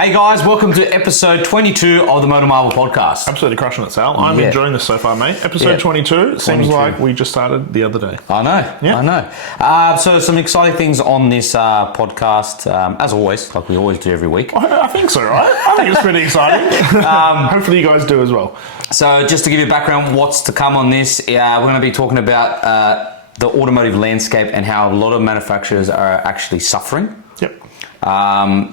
Hey guys, welcome to episode 22 of the MotorMarvel Podcast. Absolutely crushing it, Sal. I'm enjoying this so far, mate. Episode 22 seems like we just started the other day. I know. So some exciting things on this podcast, as always, like we always do every week. I think so, right? I think it's pretty exciting. Hopefully you guys do as well. So just to give you a background, what's to come on this, we're going to be talking about the automotive landscape and how a lot of manufacturers are actually suffering. Yep.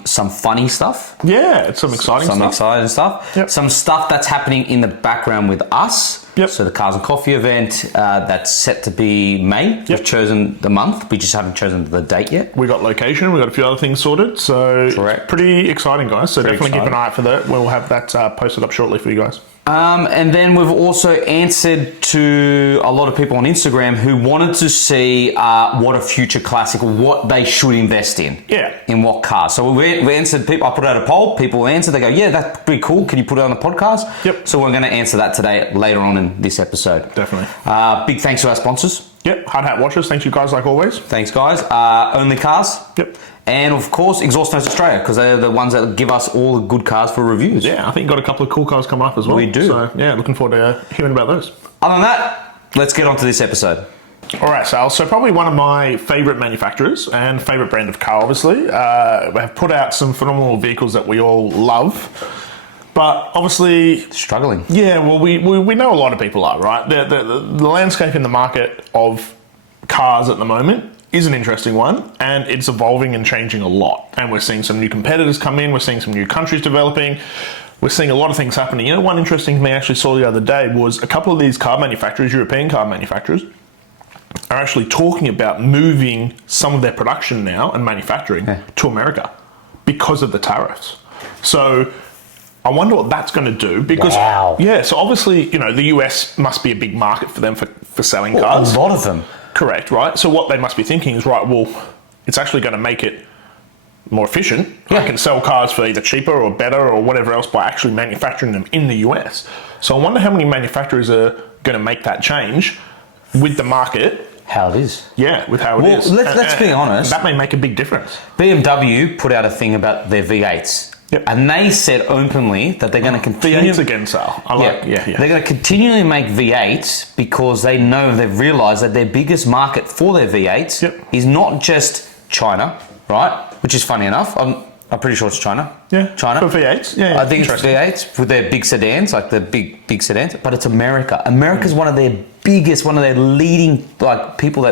Some funny stuff. Yeah, some exciting stuff. Yep. Some stuff that's happening in the background with us. Yep. So the Cars and Coffee event that's set to be May. Yep. We've chosen the month. We just haven't chosen the date yet. We got location. We got a few other things sorted. So correct. Pretty exciting, guys. So definitely keep an eye out for that. We'll have that posted up shortly for you guys. And then we've also answered to a lot of people on Instagram who wanted to see what a future classic, what they should invest in. Yeah. In what cars. So we answered people. I put out a poll. People answered. They go, yeah, that's pretty cool. Can you put it on the podcast? Yep. So we're going to answer that today, later on in this episode. Definitely. Big thanks to our sponsors. Yep. Hard Hat Watchers. Thank you guys like always. Thanks, guys. Only Cars. Yep. And of course, Exhaust Notes Australia, because they're the ones that give us all the good cars for reviews. Yeah, I think you've got a couple of cool cars coming up as well. We do. So yeah, looking forward to hearing about those. Other than that, let's get on to this episode. All right, Sal. So probably one of my favourite manufacturers and favourite brand of car, obviously. We have put out some phenomenal vehicles that we all love. But obviously... Struggling. Yeah, well, we know a lot of people are, right? The landscape in the market of cars at the moment is an interesting one, and it's evolving and changing a lot. And we're seeing some new competitors come in, we're seeing some new countries developing, we're seeing a lot of things happening. You know, one interesting thing I actually saw the other day was a couple of these car manufacturers, European car manufacturers, are actually talking about moving some of their production now and manufacturing to America because of the tariffs. So I wonder what that's going to do because, so obviously, you know, the US must be a big market for them for selling cars. A lot of them. Correct, right? So what they must be thinking is, right, well, it's actually going to make it more efficient. I can sell cars for either cheaper or better or whatever else by actually manufacturing them in the US. So I wonder how many manufacturers are going to make that change with the market. How it is. Yeah, with how it is. Let's be honest. That may make a big difference. BMW put out a thing about their V8s. Yep. And they said openly that they're going to continue... V8s again, Sal. They're going to continually make V8s because they've realised that their biggest market for their V8s is not just China, right? Which is funny enough. I'm pretty sure it's China. Yeah, China. For V8s? Yeah, I think it's V8s with their big sedans, like the big sedans, but it's America. America's one of their biggest, one of their leading people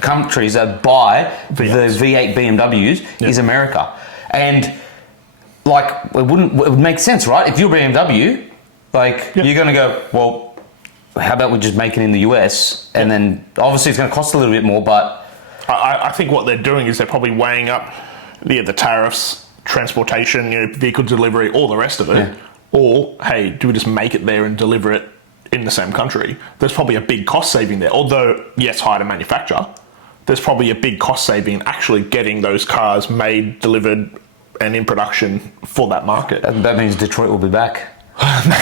countries that buy V8s. The V8 BMWs is America. And... it would make sense, right? If you're BMW, you're going to go, well, how about we just make it in the US? And then obviously it's going to cost a little bit more, but... I think what they're doing is they're probably weighing up the tariffs, transportation, vehicle delivery, all the rest of it. Yeah. Or, hey, do we just make it there and deliver it in the same country? There's probably a big cost saving there. Although, yes, higher to manufacture, there's probably a big cost saving in actually getting those cars made, delivered, and in production for that market. That means Detroit will be back.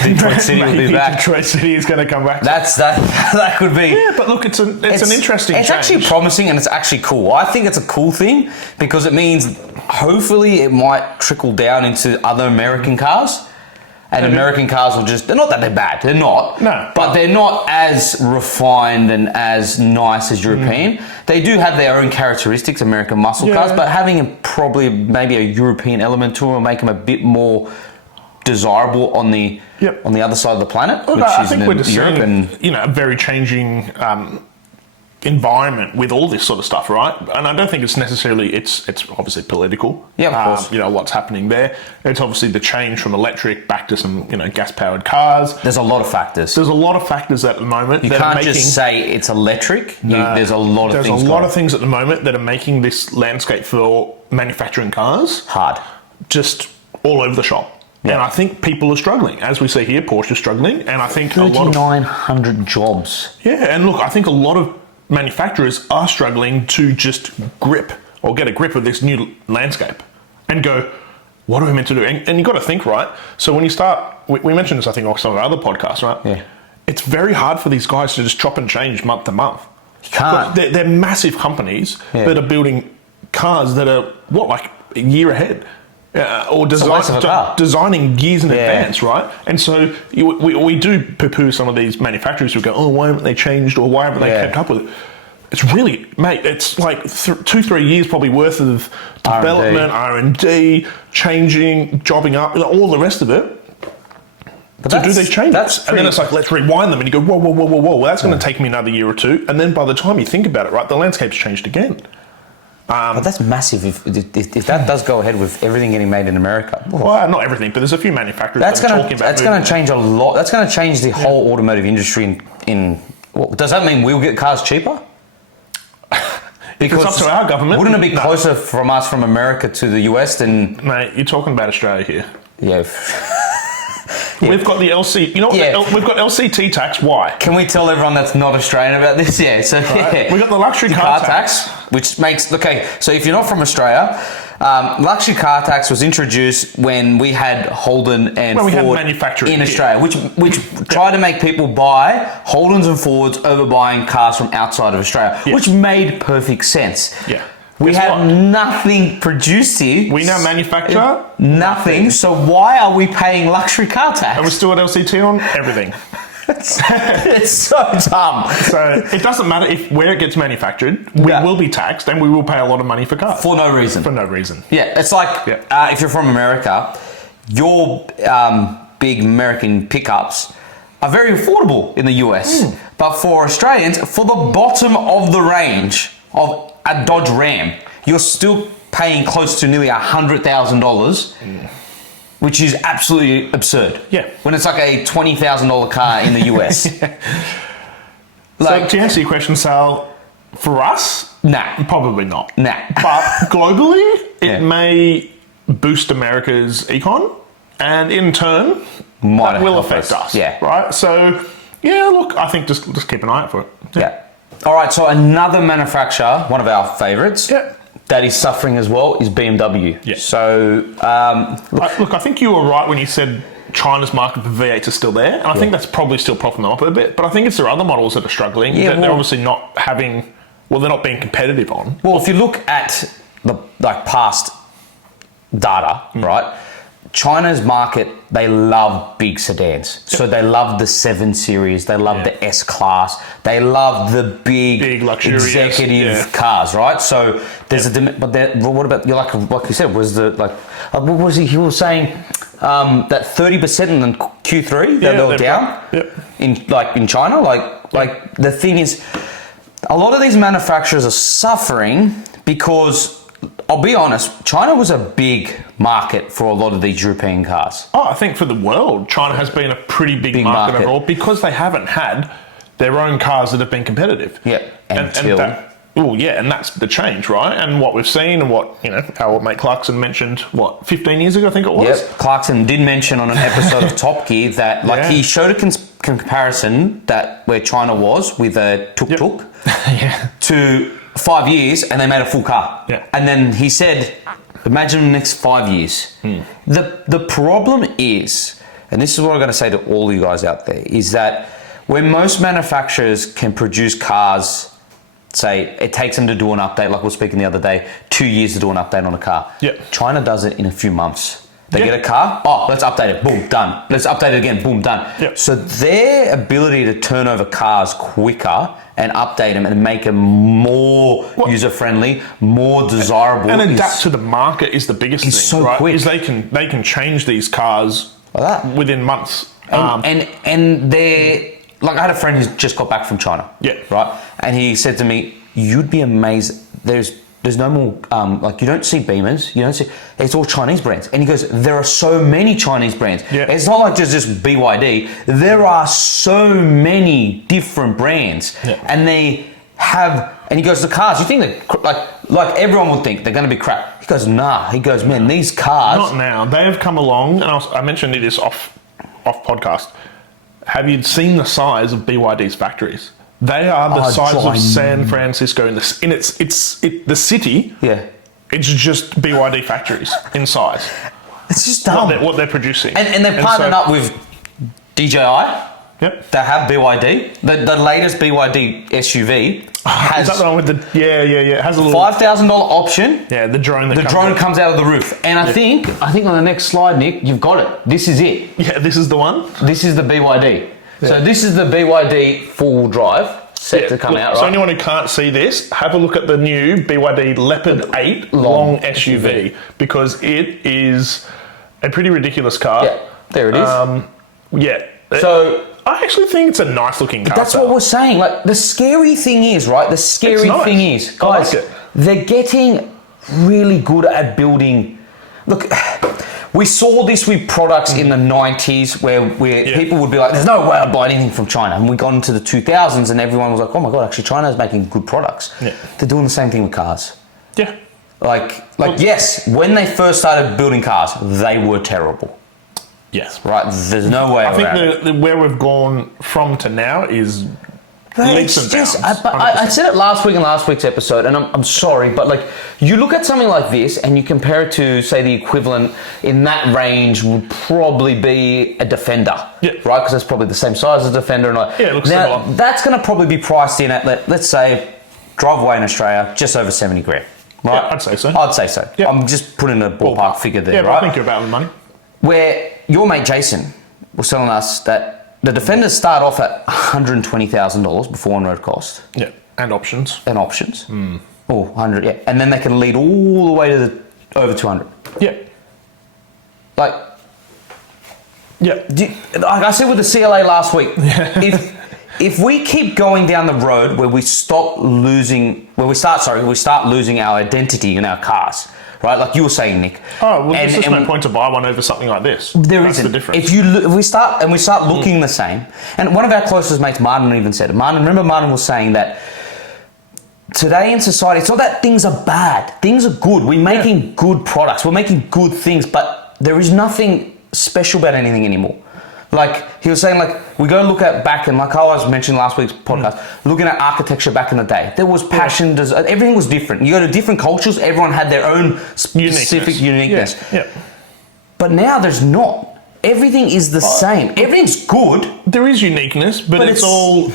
Detroit City will be back. Detroit City is going to come back. That could be. Yeah, but look, it's an interesting change. It's actually promising and it's actually cool. I think it's a cool thing because it means hopefully it might trickle down into other American cars. And American cars will they're not that they're bad, they're not. No. But they're not as refined and as nice as European. They do have their own characteristics, American muscle cars, but having maybe a European element to them will make them a bit more desirable on the other side of the planet. Look, which I is think we're just Europe seeing, a very changing environment with all this sort of stuff, right? And I don't think it's necessarily, it's obviously political. Yeah, of course. What's happening there. It's obviously the change from electric back to some, gas-powered cars. There's a lot of factors. There's a lot of factors at the moment. You can't just say it's electric. There's a lot of things. There's a lot of things at the moment that are making this landscape for manufacturing cars hard. Just all over the shop. Yeah. And I think people are struggling. As we see here, Porsche is struggling. And I think 3,900 jobs. Yeah, and look, I think a lot of manufacturers are struggling to just get a grip of this new landscape and go, what are we meant to do? And you've got to think, right? So when you start, we mentioned this, I think, on some of our other podcasts, right? Yeah. It's very hard for these guys to just chop and change month to month. You can't. They're massive companies that are building cars that are, a year ahead. or designing gears in advance, right? And so we do poo-poo some of these manufacturers who go, oh, why haven't they changed or why haven't they kept up with it? It's really, mate, it's like 2-3 years probably worth of development, R&D, changing, jobbing up, all the rest of it. To do these changes. And then it's like, let's rewind them. And you go, whoa, well, that's going to take me another year or two. And then by the time you think about it, right, the landscape's changed again. But that's massive if that does go ahead with everything getting made in America. Well, not everything, but there's a few manufacturers that are talking about that's going to change a lot. That's going to change the whole automotive industry does that mean we'll get cars cheaper? Because it's up to our government. Wouldn't it be closer from us from America to the US than... Mate, you're talking about Australia here. Yeah. We've got the LC. You know what? We've got LCT tax. Why? Can we tell everyone that's not Australian about this? Yeah. So we've got the luxury car tax, which makes So if you're not from Australia, luxury car tax was introduced when we had Holden and Ford in Australia, which tried to make people buy Holdens and Fords over buying cars from outside of Australia, which made perfect sense. Yeah. We have nothing produced here. We now manufacture nothing. So why are we paying luxury car tax? And we're still at LCT on everything. It's so dumb. So it doesn't matter where it gets manufactured. We will be taxed, and we will pay a lot of money for cars for no reason. For no reason. Yeah, it's like if you're from America, your big American pickups are very affordable in the US, but for Australians, for the bottom of the range of a Dodge Ram, you're still paying close to nearly $100,000, which is absolutely absurd. Yeah. When it's like a $20,000 car in the US. So to answer your question, Sal, for us, probably not. But globally, it may boost America's econ, and in turn, that will affect us. Yeah. Right. So look, I think just keep an eye out for it. Yeah. All right, so another manufacturer, one of our favourites, that is suffering as well, is BMW. Yeah. So, look, I think you were right when you said China's market for V8s is still there, and I think that's probably still propping them up a bit. But I think it's their other models that are struggling. Yeah, they're obviously not having. Well, they're not being competitive on. Well, if you look at the past data, right? China's market, they love big sedans. So they love the 7 Series, they love the S-Class, they love the big luxurious executive cars, right? So there's but what about, like you said, was what was he was saying that 30% in Q3 that they were down in China? Like the thing is, a lot of these manufacturers are suffering because, I'll be honest, China was a big market for a lot of these European cars. Oh, I think for the world, China has been a pretty big market overall because they haven't had their own cars that have been competitive. Yeah, and that's the change, right? And what we've seen and what, our mate Clarkson mentioned, 15 years ago, I think it was? Yep, Clarkson did mention on an episode of Top Gear that, he showed a comparison that where China was with a tuk-tuk to 5 years, and they made a full car. Yeah. And then he said, imagine the next 5 years. The problem is, and this is what I'm going to say to all you guys out there, is that when most manufacturers can produce cars, say it takes them to do an update, like we were speaking the other day, 2 years to do an update on a car. Yeah. China does it in a few months. They get a car, let's update it, boom, done. Let's update it again, boom, done. Yep. So their ability to turn over cars quicker and update them and make them more user-friendly, more desirable. And adapt to the market is the biggest thing, so right? quick. Is they can change these cars within months. And they're, like I had a friend who's just got back from China. Yeah. Right? And he said to me, you'd be amazed, there's no more, you don't see Beamers, it's all Chinese brands. And he goes, there are so many Chinese brands. Yeah. It's not like just BYD. There are so many different brands. Yeah. And they have, and he goes, the cars, you think that, like everyone would think they're going to be crap. He goes, nah. He goes, man, these cars. Not now. They have come along, and I mentioned this off podcast. Have you seen the size of BYD's factories? They are the size of San Francisco in the city. Yeah, it's just BYD factories in size. It's just dumb what they're producing. And they've partnered up with DJI. Yep. They have BYD. The latest BYD SUV Is that the one with the... Yeah. It has a little... $5,000 option. Yeah, the drone that comes out of the roof. And I think on the next slide, Nick, you've got it. This is it. Yeah, this is the one. This is the BYD. Yeah. So this is the BYD full drive set to come out, right? So anyone who can't see this, have a look at the new BYD Leopard 8 long SUV, because it is a pretty ridiculous car. Yeah, there it is. So I actually think it's a nice looking car. That's what we're saying. Like, the scary thing is, right? The scary thing is, guys, they're getting really good at building. Look, we saw this with products in the 90s where people would be like, there's no way I'd buy anything from China. And we got into the 2000s and everyone was like, oh my God, actually China's making good products. Yeah. They're doing the same thing with cars. Yeah. Yes, when they first started building cars, they were terrible. Yes. Right? There's no way around it. I think where we've gone from to now is leaps and bounds. I said it last week in last week's episode, and I'm sorry, but like, you look at something like this and you compare it to, say, the equivalent in that range would probably be a Defender, right? Because it's probably the same size as a Defender. And it looks similar. That's going to probably be priced in at, let's say, drive away in Australia, just over 70 grand. Right? Yeah, I'd say so. Yep. I'm just putting a ballpark figure there, right? I think you're about the money. Where your mate Jason was telling us that the Defenders start off at $120,000 before on-road cost. Yeah, and options. Oh, 100, yeah. And then they can lead all the way to over 200. Yeah. Like I said with the CLA last week, if we keep going down the road where we start losing our identity in our cars, right? Like you were saying, Nick. Oh, well, there's just no point to buy one over something like this. That's the difference. If we start looking the same, and one of our closest mates, Martin, even said it. Martin was saying that today in society, it's not that things are bad. Things are good. We're making good products. We're making good things, but there is nothing special about anything anymore. Like he was saying, like we go look at back, and like I was mentioning last week's podcast, looking at architecture back in the day, there was passion, everything was different. You go to different cultures, everyone had their own specific uniqueness. Yeah. But now there's not. Everything is the same. Everything's good. There is uniqueness, but it's all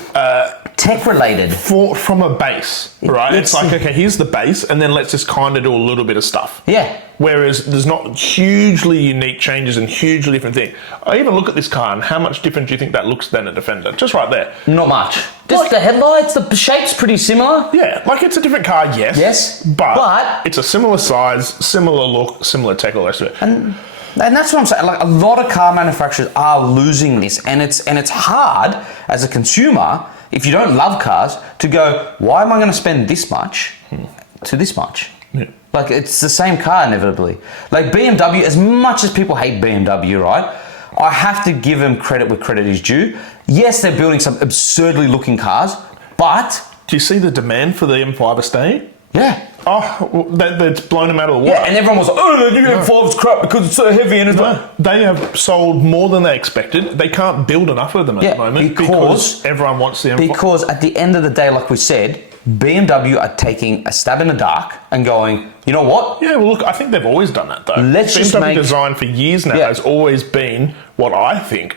tech related. From a base, right? It's like, okay, here's the base, and then let's just kind of do a little bit of stuff. Yeah. Whereas there's not hugely unique changes and hugely different things. I even look at this car, and how much different do you think that looks than a Defender? Just right there. Not much. Just like, the headlights, the shape's pretty similar. Yeah, like it's a different car, yes. Yes. But it's a similar size, similar look, similar tech, all that stuff. And that's what I'm saying. Like a lot of car manufacturers are losing this, and it's hard as a consumer, if you don't love cars, to go, why am I going to spend this much to this much? Yeah. Like it's the same car inevitably. Like BMW, as much as people hate BMW, right? I have to give them credit where credit is due. Yes, they're building some absurdly looking cars, but do you see the demand for the M5 Estate? Yeah. Oh, that's blown them out of the water. Yeah, and everyone was like, oh, the new M5's crap because it's so heavy. And they have sold more than they expected. They can't build enough of them at the moment because everyone wants the M5. Because at the end of the day, like we said, BMW are taking a stab in the dark and going, you know what? Yeah, well, look, I think they've always done that, though. BMW design for years now has always been what I think...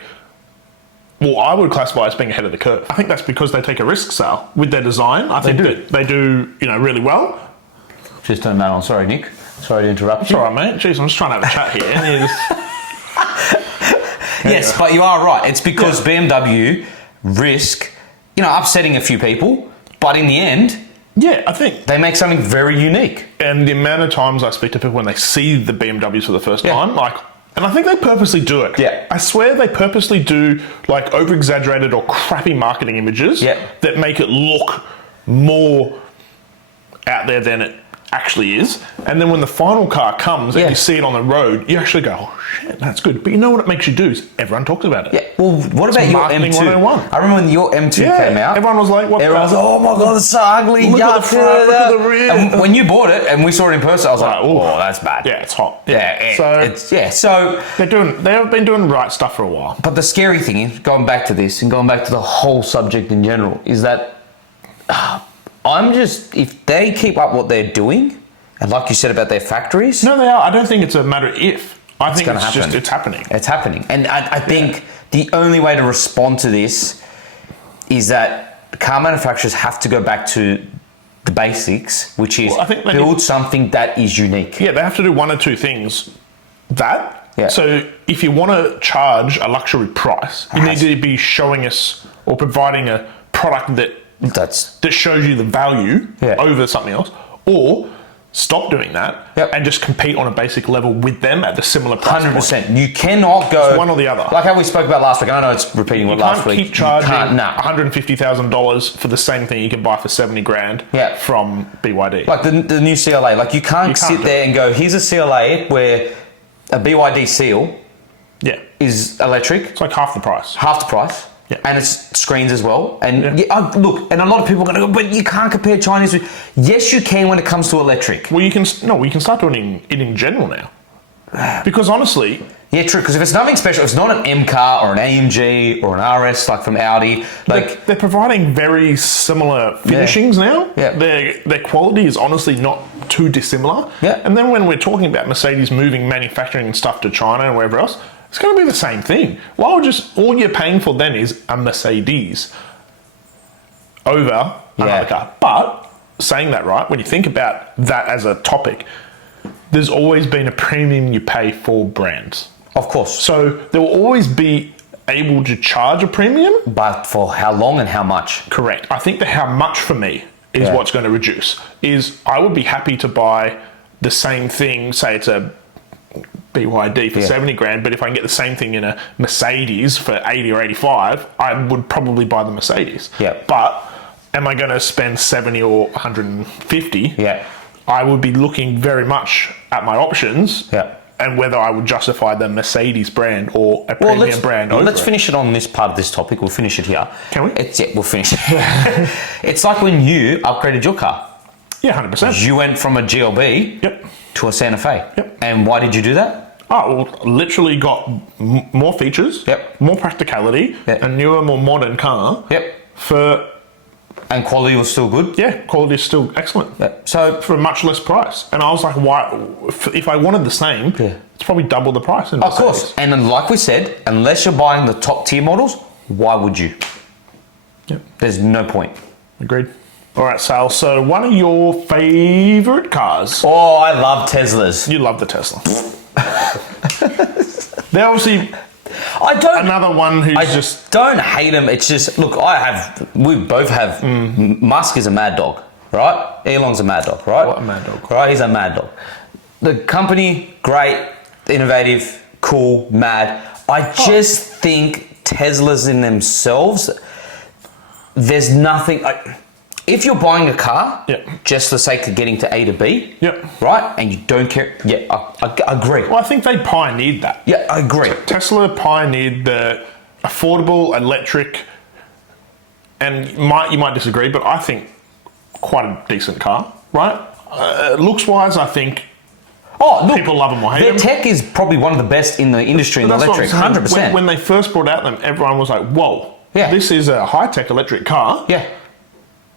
Well, I would classify as being ahead of the curve. I think that's because they take a risk, Sal, with their design. I think that they do, really well. Just turn that on. Sorry, Nick. Sorry to interrupt you. It's all right, mate. Jeez, I'm just trying to have a chat here. Yes, but you are right. It's because BMW risk, upsetting a few people, but in the end... Yeah, I think... They make something very unique. And the amount of times I speak to people when they see the BMWs for the first time, and I think they purposely do it. Yeah. I swear they purposely do like over-exaggerated or crappy marketing images that make it look more out there than it actually is. And then when the final car comes and you see it on the road, you actually go, oh shit, that's good. But you know what it makes you do is everyone talks about it. Yeah. Well, what about your M2? 101. I remember when your M2 came out. Everyone was like, everyone was like, oh my God, it's so ugly. Look at the front, look at the rear. And when you bought it and we saw it in person, I was like, oh, that's bad. Yeah, it's hot. So they've been doing the right stuff for a while. But the scary thing is, going back to this and going back to the whole subject in general, is that if they keep up what they're doing, and like you said about their factories... No, they are. I don't think it's a matter of if. I think it's happening. It's happening. And I think the only way to respond to this is that car manufacturers have to go back to the basics, which is I think build something that is unique. Yeah, they have to do one or two things. Yeah. So if you want to charge a luxury price, you need to be showing us or providing a product that shows you the value over something else, or stop doing that and just compete on a basic level with them at the similar price 100%. You cannot go it's one or the other. Like how we spoke about last week. And I know it's repeating what last week. You can't keep charging $150,000 for the same thing you can buy for 70 grand from BYD. Like the new CLA. Like you can't sit there and go, here's a CLA where a BYD Seal is electric. It's like half the price. Half the price. Yeah. And it's screens as well. And look, and a lot of people are going to go, but you can't compare Chinese with... Yes, you can when it comes to electric. Well, we can start doing it in general now. Because honestly... Yeah, true, because if it's nothing special, if it's not an M car or an AMG or an RS like from Audi, like... They're providing very similar finishings now. Yeah. Their quality is honestly not too dissimilar. Yeah. And then when we're talking about Mercedes moving manufacturing and stuff to China and wherever else... It's going to be the same thing. Why would all you're paying for then is a Mercedes over another car. But saying that, right, when you think about that as a topic, there's always been a premium you pay for brands. Of course. So there will always be able to charge a premium. But for how long and how much? Correct. I think the how much for me is what's going to reduce. Is I would be happy to buy the same thing, say it's a BYD for 70 grand, but if I can get the same thing in a Mercedes for 80 or 85, I would probably buy the Mercedes. Yeah. But am I going to spend 70 or 150? Yeah. I would be looking very much at my options and whether I would justify the Mercedes brand or a premium brand over Let's finish it on this part of this topic. We'll finish it here. Can we? We'll finish it. It's like when you upgraded your car. Yeah, 100%. You went from a GLB to a Santa Fe. Yep. And why did you do that? Oh, well, literally got more features, more practicality, a newer, more modern car. And quality was still good? Yeah, quality is still excellent. Yep. So for a much less price. And I was like, why? If I wanted the same, it's probably double the price. Of course. And then, like we said, unless you're buying the top tier models, why would you? Yep. There's no point. Agreed. All right, Sal. So one of your favourite cars. Oh, I love Teslas. You love the Tesla. They're obviously another one who's just... don't hate them. It's just, look, we both have, Musk is a mad dog, right? Elon's a mad dog, right? What a mad dog. Right, he's a mad dog. The company, great, innovative, cool, mad. I just think Teslas in themselves, there's nothing... if you're buying a car just for the sake of getting to A to B, right, and you don't care, I agree. Well, I think they pioneered that. Yeah, I agree. Tesla pioneered the affordable electric, and you might disagree, but I think quite a decent car, right? Looks-wise, I think people love them or hate them. Their tech is probably one of the best in the industry in the electric, 100%. When they first brought out them, everyone was like, whoa, this is a high-tech electric car. Yeah.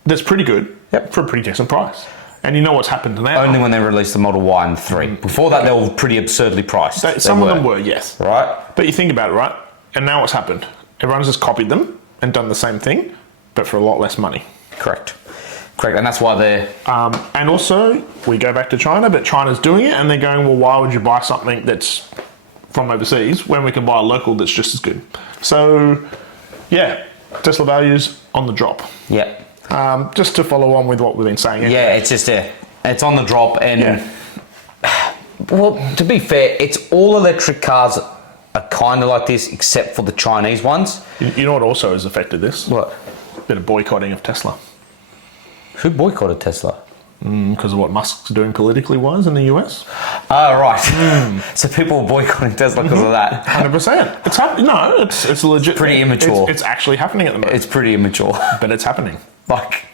That's pretty good for a pretty decent price. And you know what's happened to now. Only when they released the Model Y and 3. Before that, they were pretty absurdly priced. Some of them were, yes. Right? But you think about it, right? And now what's happened? Everyone's just copied them and done the same thing, but for a lot less money. Correct. And that's why they're... and also, we go back to China, but China's doing it, and they're going, well, why would you buy something that's from overseas when we can buy a local that's just as good? So, Tesla values on the drop. Yeah. Just to follow on with what we've been saying. Yeah, it's just it's on the drop, and well, to be fair, it's all electric cars are kind of like this, except for the Chinese ones. You know what also has affected this? What? A bit of boycotting of Tesla. Who boycotted Tesla? Because of what Musk's doing politically wise in the US. Oh, right. So people were boycotting Tesla because of that. 100%. It's happening. No, it's legit. Pretty immature. It's actually happening at the moment. It's pretty immature. But it's happening. Like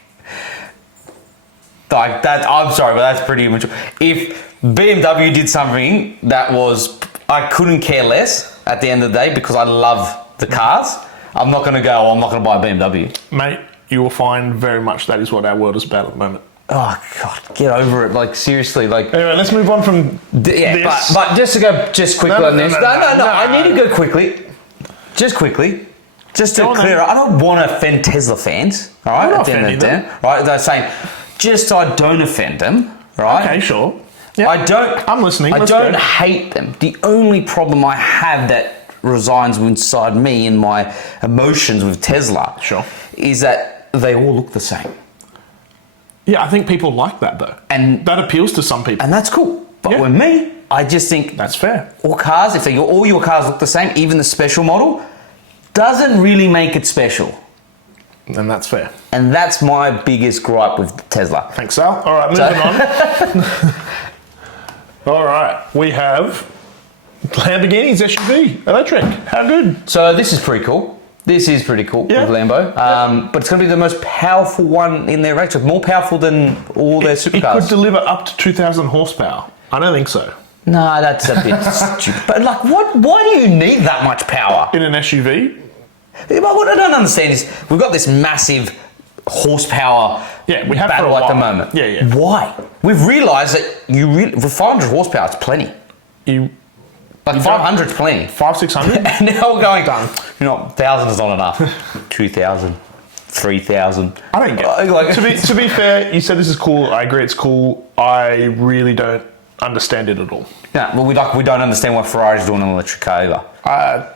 that, I'm sorry, but that's pretty immature. If BMW did something that was, I couldn't care less at the end of the day because I love the cars, I'm not going to go, I'm not going to buy a BMW. Mate, you will find very much that is what our world is about at the moment. Oh, God, get over it. Like, seriously, like... Anyway, let's move on from this. But just to go quickly on this. No, I need to go quickly. Just quickly. Just to clear up, I don't want to offend Tesla fans, all right? I'm not at the end of the offending day, right? They're saying, just so I don't offend them, right? Okay, sure. Yeah. I'm listening. I Let's don't go. hate them. The only problem I have that resides inside me and my emotions with Tesla Sure. is that they all look the same. Yeah, I think people like that though. And that appeals to some people. And that's cool. But Yeah. with me, I just think That's fair. all cars, if all your cars look the same, even the special model, doesn't really make it special. And that's fair. And that's my biggest gripe with Tesla. Thanks, Sal. All right, moving on. All right, we have Lamborghini's SUV, electric. How good? So this is pretty cool. This is pretty cool Yeah. with Lambo. But it's going to be the most powerful one in their range. More powerful than all their It supercars. could deliver up to 2,000 horsepower. I don't think so. No, that's a bit stupid. But like, why do you need that much power? In an SUV? But what I don't understand is we've got this massive horsepower Yeah, we have for a battle at the while. moment. Yeah, yeah. Why? We've realised that with 500 horsepower, it's plenty. Like 500 is plenty. 500-600? And now we're going, you know, 1,000 is not enough. 2,000, 3,000. I don't get it. To be fair, you said this is cool. I agree it's cool. I really don't understand it at all. Yeah, well, we don't understand why Ferrari's doing an electric car either.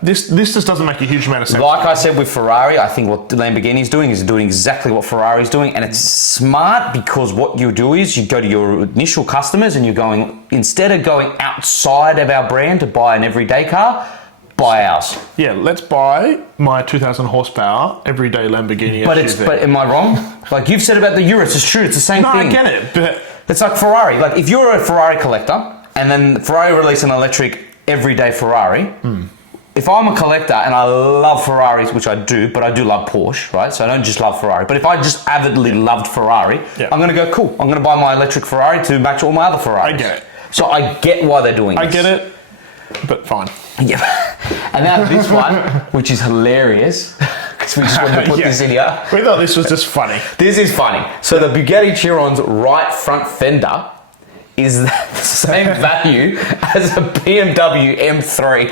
This just doesn't make a huge amount of sense. Like I said with Ferrari, I think what Lamborghini's doing is doing exactly what Ferrari's doing, and it's smart because what you do is you go to your initial customers and you're going, instead of going outside of our brand to buy an everyday car, buy ours. Yeah, let's buy my 2,000 horsepower everyday Lamborghini SUV. But am I wrong? Like you've said about the Urus, it's true, it's the same No, thing. I get it, but It's like Ferrari. Like if you're a Ferrari collector and then Ferrari release an electric everyday Ferrari, if I'm a collector and I love Ferraris, which I do, but I do love Porsche, right? So I don't just love Ferrari. But if I just avidly loved Ferrari, Yeah. I'm going to go, cool, I'm going to buy my electric Ferrari to match all my other Ferraris. I get it. So I get why they're doing this. I get it, but fine. Yeah. And now this one, which is hilarious, because we just wanted to put Yeah. this in here. We thought this was just funny. This is funny. So the Bugatti Chiron's right front fender is the same value as a BMW M3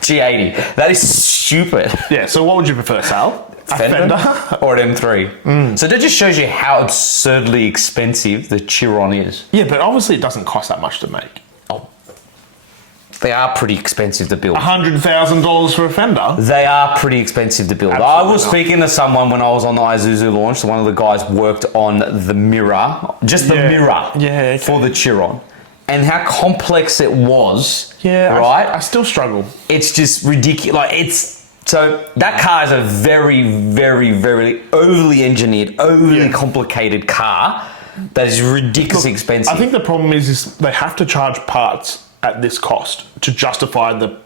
G80. That is stupid. Yeah, so what would you prefer, Sal? A Fender or an M3? So that just shows you how absurdly expensive the Chiron is. Yeah, but obviously it doesn't cost that much to make. Oh, they are pretty expensive to build. $100,000 for a Fender? They are pretty expensive to build. Absolutely I was not. speaking to someone when I was on the Isuzu launch. One of the guys worked on the mirror, just the mirror okay. for the Chiron. And how complex it was, right? I still struggle. It's just ridiculous. Like so that car is a very, very, very overly engineered, overly complicated car that is ridiculously expensive. I think the problem is they have to charge parts at this cost to justify the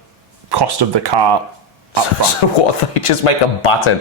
cost of the car up front. So what? They just make a button,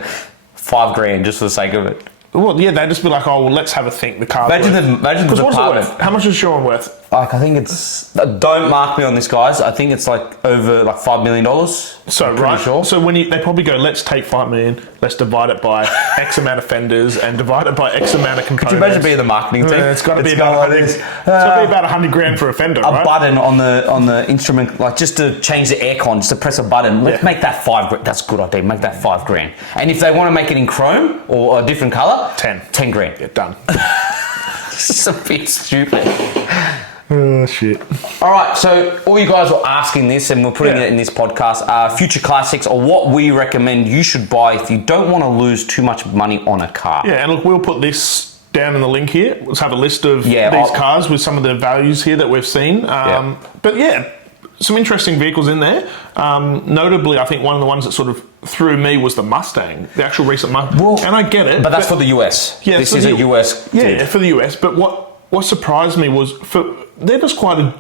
$5,000 just for the sake of it. Well, yeah, they'd just be like, oh, well, let's have a think. The car's Imagine worth. the 'Cause what's it department. worth? How much is Chiron worth? Like I think it's. Don't mark me on this, guys. I think it's like over like $5 million. So I'm pretty right, sure. so when they probably go, let's take 5 million, let's divide it by X amount of fenders and divide it by X amount of components. Could you imagine being the marketing team? It's got to be gonna about like 100. this. It's got to be about $100,000 for a fender, A right? button on the instrument, like just to change the aircon, just to press a button. Let's make that $5,000. That's a good idea. Make that $5,000. And if they want to make it in chrome or a different color, 10 grand. Yeah, done. This is a bit stupid. Oh shit. All right, so all you guys were asking this, and we're putting it in this podcast, future classics, or what we recommend you should buy if you don't want to lose too much money on a car. Yeah, and look, we'll put this down in the link here. Let's have a list of these cars with some of the values here that we've seen. But yeah, some interesting vehicles in there. Notably, I think one of the ones that sort of threw me was the Mustang, the actual recent Mustang. Well, and I get it. But that's for the US. Yeah, this is a US. Yeah, for the US. But what surprised me was they're just quite a,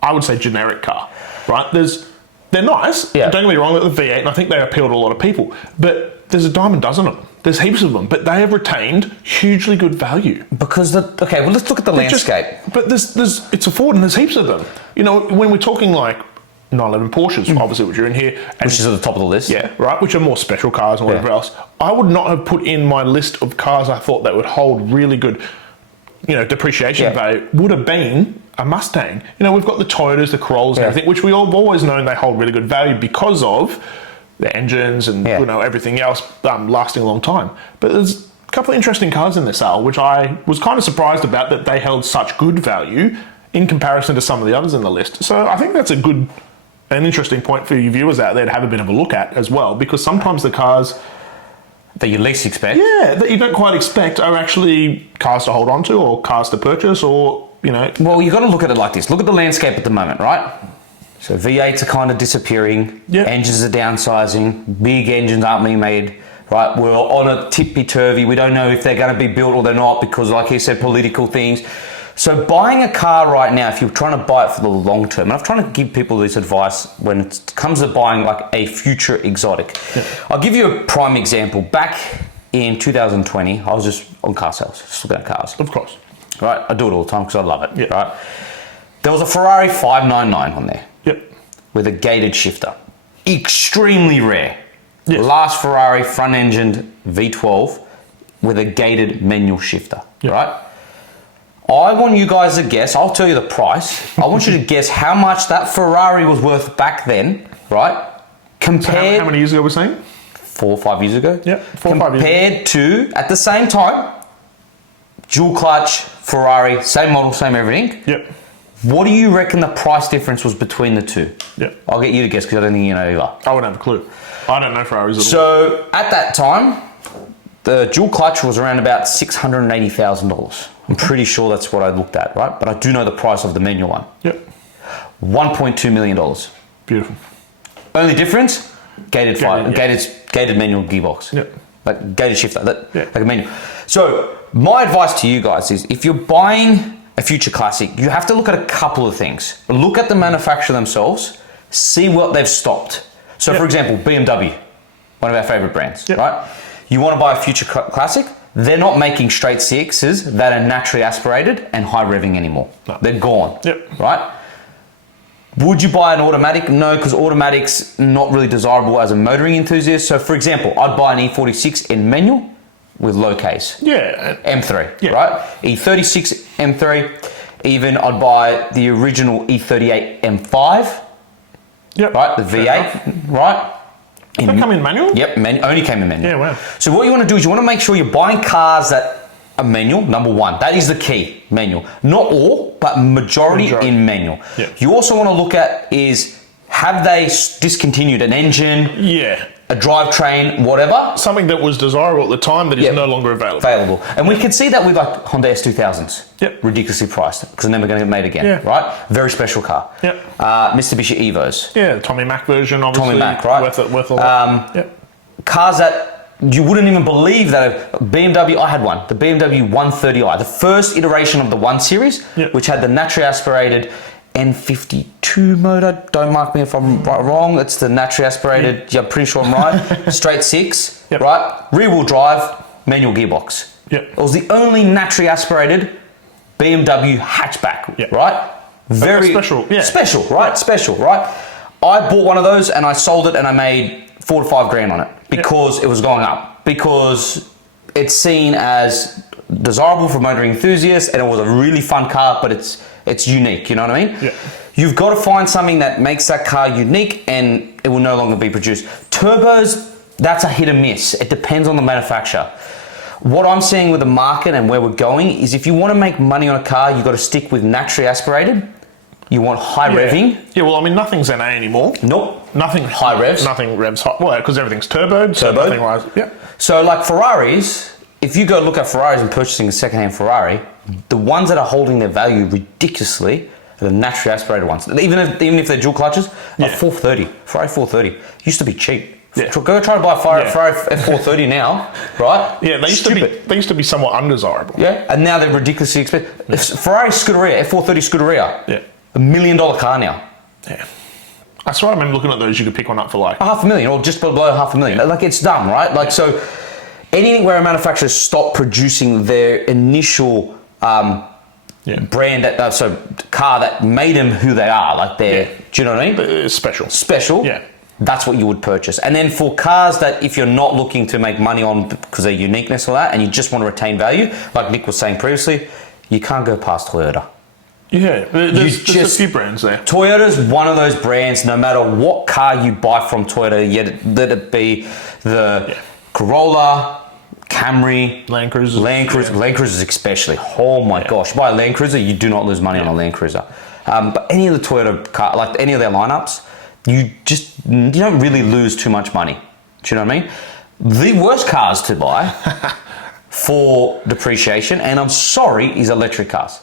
I would say, generic car, right? They're nice. Yeah. Don't get me wrong, they're the V8, and I think they appeal to a lot of people. But there's a dime a dozen of them. There's heaps of them, but they have retained hugely good value. Because let's look at the landscape. But it's a Ford, and there's heaps of them. You know, when we're talking like 911 Porsches, obviously, which are in here, and Which is at the top of the list. yeah, right, which are more special cars and whatever else. I would not have put in my list of cars I thought that would hold really good, depreciation value. Would have been a Mustang. We've got the Toyotas, the Corollas, and everything, which we all have always known they hold really good value because of the engines and Yeah. everything else lasting a long time. But there's a couple of interesting cars in this, Sal, which I was kind of surprised about, that they held such good value in comparison to some of the others in the list. So I think that's an interesting point for you viewers out there to have a bit of a look at as well, because sometimes the cars that you least expect. Yeah, that you don't quite expect are actually cars to hold on to or cars to purchase or, Well, you've got to look at it like this. Look at the landscape at the moment, right? So V8s are kind of disappearing. Yep. Engines are downsizing. Big engines aren't being made, right? We're on a tippy-turvy. We don't know if they're going to be built or they're not because, like he said, political things. So buying a car right now, if you're trying to buy it for the long term, and I'm trying to give people this advice when it comes to buying like a future exotic. Yep. I'll give you a prime example. Back in 2020, I was just on car sales, just looking at cars. Of course. Right? I do it all the time because I love it. Yep. Right? There was a Ferrari 599 on there. Yep. With a gated shifter. Extremely rare. Yes. Last Ferrari front-engined V12 with a gated manual shifter. Yep. Right? I want you guys to guess, I'll tell you the price. I want you to guess how much that Ferrari was worth back then, right? Compared... So how many years ago were we saying? 4 or 5 years ago. Yeah, 4 or 5 years ago. Compared to, at the same time, dual clutch, Ferrari, same model, same everything. Yep. What do you reckon the price difference was between the two? Yep. I'll get you to guess because I don't think you know either. I wouldn't have a clue. I don't know Ferraris at all. So at that time, the dual clutch was around about $680,000. I'm pretty sure that's what I looked at, right? But I do know the price of the manual one. Yep. $1.2 million. Beautiful. Only difference? Gated manual gearbox. Yep. Like gated shifter, Yeah. like a manual. So my advice to you guys is if you're buying a future classic, you have to look at a couple of things. Look at the manufacturer themselves, see what they've stopped. So Yep. for example, BMW, one of our favorite brands, Yep. right? You want to buy a future classic, they're not making straight CXs that are naturally aspirated and high revving anymore. No. They're gone, Yep. right? Would you buy an automatic? No, because automatic's not really desirable as a motoring enthusiast. So for example, I'd buy an E46 in manual with low case. Yeah. M3, Yeah. right? E36 M3. Even I'd buy the original E38 M5, Yep. right? The Fair V8, enough. right? Did that come in manual? Yep, only came in manual. Yeah, wow. So what you want to do is you want to make sure you're buying cars that are manual, number one. That is the key, manual. Not all, but majority. In manual. Yeah. You also want to look at is, have they discontinued an engine, Yeah. a drivetrain, whatever? Something that was desirable at the time that is Yep. no longer available. And we can see that with like Honda S2000s. Yep. Ridiculously priced because they're never going to get made again, Yeah. right? Very special car. Yep. Mitsubishi Evos. Yeah, the Tommy Mac version, obviously. Tommy Mac, right? Worth a lot. Yep. Cars that you wouldn't even believe that a BMW, I had one, the BMW 130i, the first iteration of the 1 Series, Yep. which had the naturally aspirated N52 motor. Don't mark me if I'm wrong. It's the naturally aspirated, yeah, I'm pretty sure I'm right. Straight 6, Yep. right? Rear wheel drive, manual gearbox. Yep. It was the only naturally aspirated BMW hatchback, Yep. right? Very special, yeah. Special, right? Special, right? I bought one of those and I sold it and I made $4 to $5 grand on it because it was going up. Because it's seen as desirable for motoring enthusiasts and it was a really fun car, but it's unique, you know what I mean? Yeah. You've got to find something that makes that car unique and it will no longer be produced. Turbos, that's a hit or miss. It depends on the manufacturer. What I'm seeing with the market and where we're going is if you want to make money on a car, you've got to stick with naturally aspirated. You want high revving. Yeah, well, I mean, nothing's NA anymore. Nope. Nothing High revs. Nothing revs high. Well, because everything's turboed. So Turboed. nothing rises. Yeah. So like Ferraris, if you go look at Ferraris and purchasing a second-hand Ferrari, the ones that are holding their value ridiculously are the naturally aspirated ones. Even if they're dual clutches, Yeah. a 430, Ferrari 430 used to be cheap. Yeah. Go try to buy a Ferrari Yeah. F430 now, right? Yeah, they used to be somewhat undesirable. Yeah, and now they're ridiculously expensive. Ferrari Scuderia, F430 Scuderia, Yeah. $1 million car now. Yeah. That's right. I remember looking at those. You could pick one up for like $500,000 or just below $500,000. Like it's dumb, right? Like so, anything where a manufacturer stopped producing their initial brand, car that made them who they are, like they're, do you know what I mean? special. Yeah. That's what you would purchase. And then for cars that if you're not looking to make money on because of their uniqueness or that, and you just want to retain value, like Nick was saying previously, you can't go past Toyota. Yeah, there's a few brands there. Toyota's one of those brands, no matter what car you buy from Toyota, yet let it be the Corolla, Camry, Land Cruisers. Land Cruisers especially. Oh my gosh. Buy a Land Cruiser, you do not lose money on a Land Cruiser. But any of the Toyota car, like any of their lineups, you don't really lose too much money. Do you know what I mean? The worst cars to buy for depreciation, and I'm sorry, is electric cars.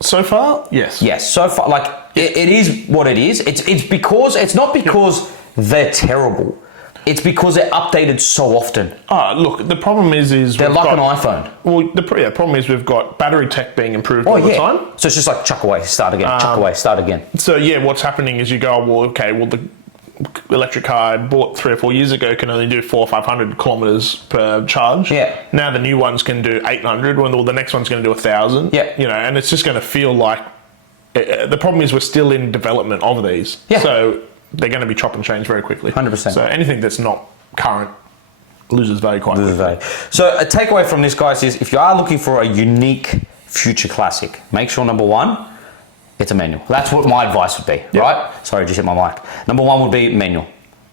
So far, yes. Yes, so far, like, it is what it is. It's not because they're terrible. It's because they're updated so often. Look, the problem is they're like an iPhone. Well, the problem is we've got battery tech being improved all the time. So it's just like chuck away, start again, chuck away, start again. So yeah, what's happening is you go, the electric car I bought 3 or 4 years ago can only do 400 or 500 kilometers per charge. Yeah. Now the new ones can do 800, when the next one's going to do 1,000. Yeah. And it's just going to feel like the problem is we're still in development of these. Yeah. So they're going to be chop and change very quickly. 100%. So anything that's not current loses value quite quickly. So a takeaway from this, guys, is if you are looking for a unique future classic, make sure number one, it's a manual. That's what my advice would be, right? Sorry, just hit my mic. Number one would be manual.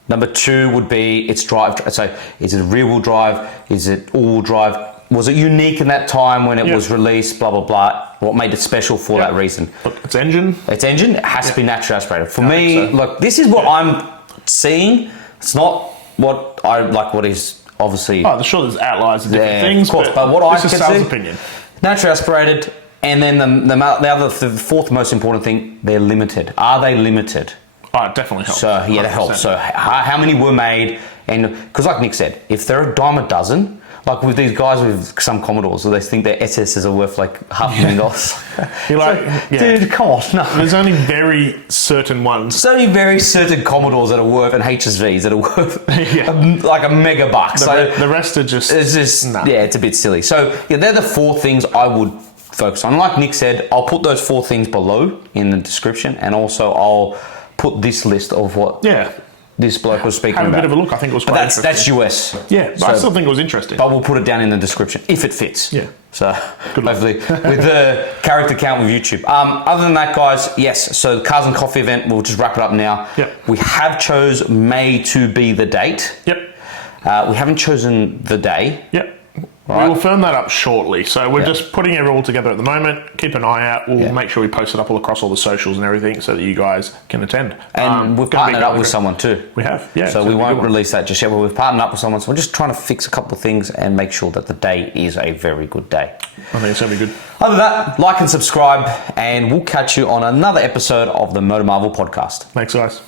Number two would be its drive. So is it rear wheel drive? Is it all wheel drive? Was it unique in that time when it was released? Blah, blah, blah. What made it special for that reason? Look, its engine. Its engine has to be naturally aspirated. For me, look, this is what I'm seeing. It's not what I like, what is obviously. Oh, sure, there's outliers of different things. Of course, but what I can see. Sal's opinion. Naturally aspirated. And then the fourth most important thing, they're limited. Are they limited? Oh, it definitely helps. So, yeah, that helps. So, how many were made? And because, like Nick said, if they're a dime a dozen, like with these guys with some Commodores, they think their SSs are worth like $500,000. You're like, dude, come on, no. There's only very certain ones. There's only very certain Commodores that are worth, and HSVs that are worth like a mega buck. The rest are just. It's just, it's a bit silly. So, yeah, they're the 4 things I would focus on. Like Nick said, I'll put those 4 things below in the description, and also I'll put this list of what this bloke was speaking about. Have a bit of a look. I think it was quite interesting. That's US. Yeah, but I still think it was interesting. But we'll put it down in the description if it fits. Yeah. So hopefully with the character count with YouTube. Other than that, guys, yes. So the Cars and Coffee event, we'll just wrap it up now. Yep. We have chose May to be the date. Yep. We haven't chosen the day. Yep. Right. We will firm that up shortly. So we're just putting it all together at the moment. Keep an eye out. We'll make sure we post it up all across all the socials and everything so that you guys can attend. And we've partnered up with someone too. We have, yeah. So we won't release that just yet, but we've partnered up with someone. So we're just trying to fix a couple of things and make sure that the day is a very good day. I think it's going to be good. Other than that, like and subscribe, and we'll catch you on another episode of the MotorMarvel Podcast. Thanks, guys.